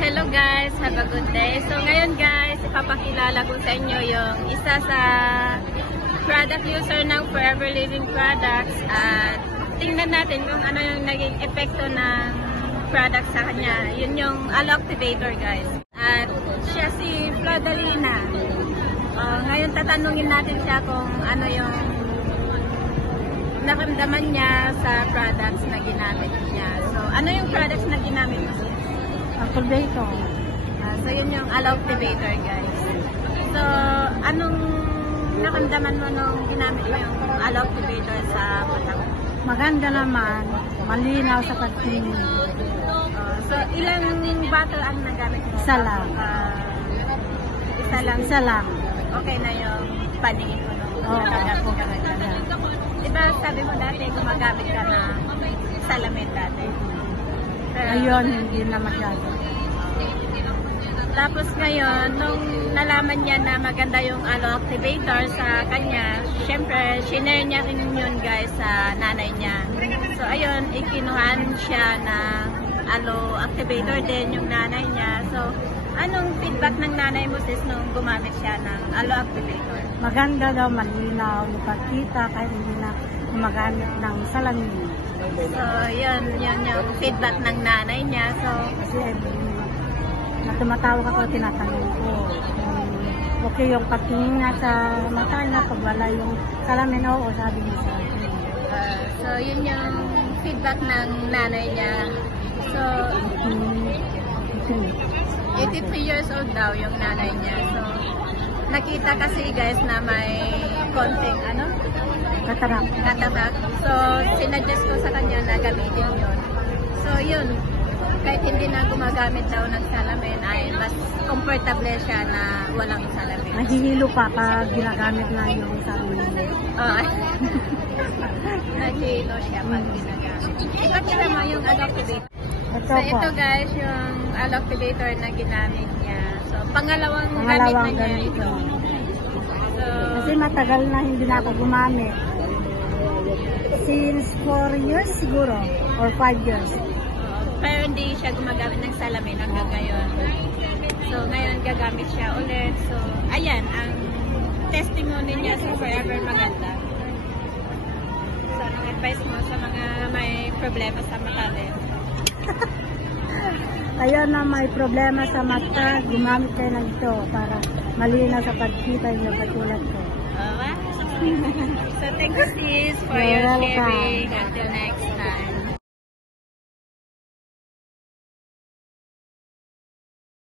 hello guys, have a good day. So ngayon guys, ipapakilala ko sa inyo yung isa sa product user ng Forever Living products at tingnan natin kung ano yung naging epekto ng product sa kanya. Yun yung Aloe Activator guys. At siya si Flodalina. Ngayon tatanungin natin siya kung ano yung naramdaman niya sa products na ginamit niya. So ano yung products na ginamit mo? Activator. So yun yung Aloe Activator guys. So anong naramdaman mo nung ginamit mo yung Aloe Activator sa mata mo? Maganda naman, malinaw sa pagtingin. So ilang bottle ang nagamit mo? Isa lang. Isa lang? Isa lang. Okay na yung paningin mo nung Oo. nagamit ka na. Diba sabi mo dati gumagamit ka na salamin dati? Ngayon, hindi na masyado. Tapos ngayon, nung nalaman niya na maganda yung Aloe Activator sa kanya, syempre, shinare niya rin yun guys sa nanay niya. So ayun, ikinuhan siya na Aloe Activator din yung nanay niya. So, anong feedback ng nanay mo sis nung gumamit siya ng Aloe Activator? Maganda daw, malinaw, ipagkita kahit hindi na gumagamit ng salamin. So, yun yung feedback ng nanay niya. So, Kasi na tumatawag ako, tinatanong ko. Okay yung patingin nga sa mata niya, pag wala yung salamin, oo, sabi niya sa akin. so yun yung feedback ng nanay niya. So, 83 years old daw yung nanay niya. So, nakita kasi guys na may konting katarak. So, sinuggest ko sa kanya na gamitin yun. So, yun. Kahit hindi na gumagamit daw ng salamin, ay mas comfortable siya na walang salamin. Nahihilo pa pag ginagamit na yung salamin. Oo. Nahihilo siya pag ginagamit. Ipakita mo yung Aloe Activator. Ito So, po. ito guys, yung Aloe Activator na ginamit niya. So, pangalawang gamit na niya gamit ito. ko. So, Kasi matagal na hindi na ako gumamit. Since 4 years siguro, or 5 years. pero hindi siya gumagamit ng salamin hanggang ngayon. So, ngayon gagamit siya ulit. So, ayan, ang testimony niya sa Forever maganda. So, anong advice mo sa mga may problema sa mata din? Ayun na may problema sa mata, gumamit kayo ng ito para malinaw sa pagkita niyo katulad ko. So, thank you sis for You're your welcome. sharing. Until next time.